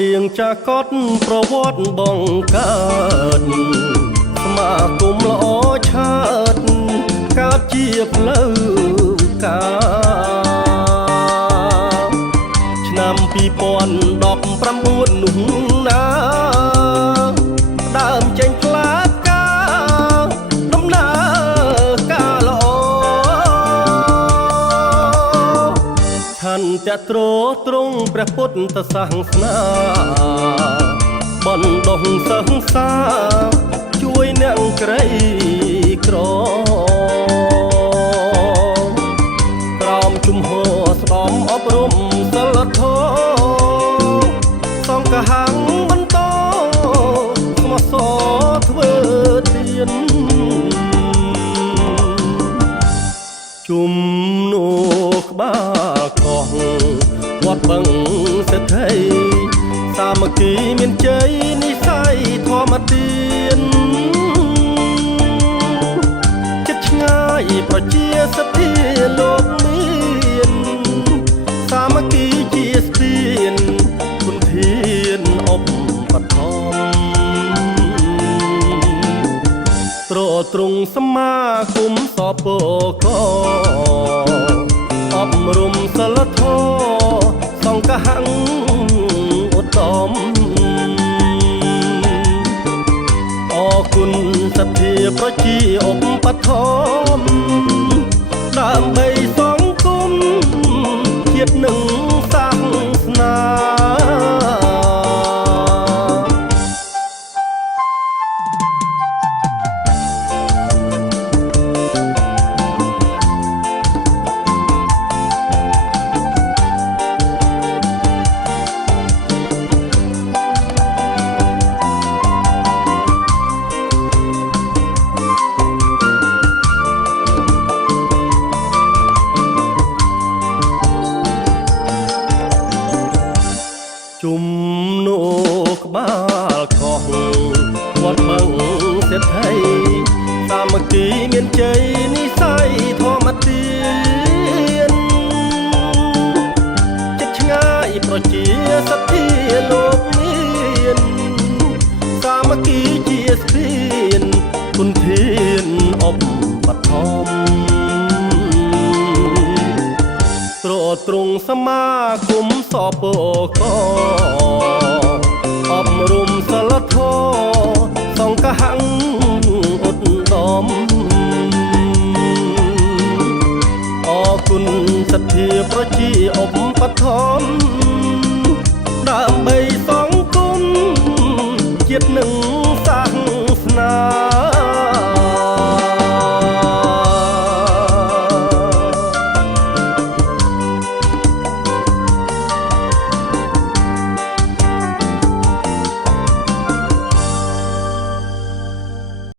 រៀងចាកតប្រវត្តិបងកើតសមាគមល្អឆើតកើតជាផ្លូវការឆ្នាំ2019នោះណាដើមចេញផ្លាកការដំណើរការល្អឆន្ទៈទ្រទ្រង់ព្រះពុទ្ធសាសនាបណ្ដុះសិក្សាជួយអ្នកក្រីក្រក្រោមជំហរស្ដំអប់រំសិលធម៌សង្ឃហੰបន្តស្មោះសរធ្វើទានជំនួក្បាលកោះវត្តបឹងសេដ្ឋីសាមគ្គីមានជ័យនិស័យធម្មទានចិត្តឆ្ងាយប្រជាសទ្ធាលោកមានសាមគ្គីជាស្ពានគុណធានអបបឋមត្រទ្រង់សមាគមសពកអប់រំសិលធម៌សង្ឃហੰឧត្តមអរគុណសទ្ធាប្រជាឧបត្ថម្ភដើម្បីសង្គមជាតិនិងសាសនាជំនួក្បាលកោះវត្តបឹងសេដ្ឋីសាមគ្គីមានជ័យនិស័យធម្មទានចិត្តឆ្ងាយប្រជាសទ្ធាលោកមានសាមគ្គីជាស្ពានគុណធានអបបឋមត្រទ្រង់សមាគមសពកអប់រំសិលធម៌សង្ឃហੰឧត្តមអរគុណសទ្ធាប្រជាឧបត្ថម្ភដើម្បីសង្គមជាតិនិងសាសនា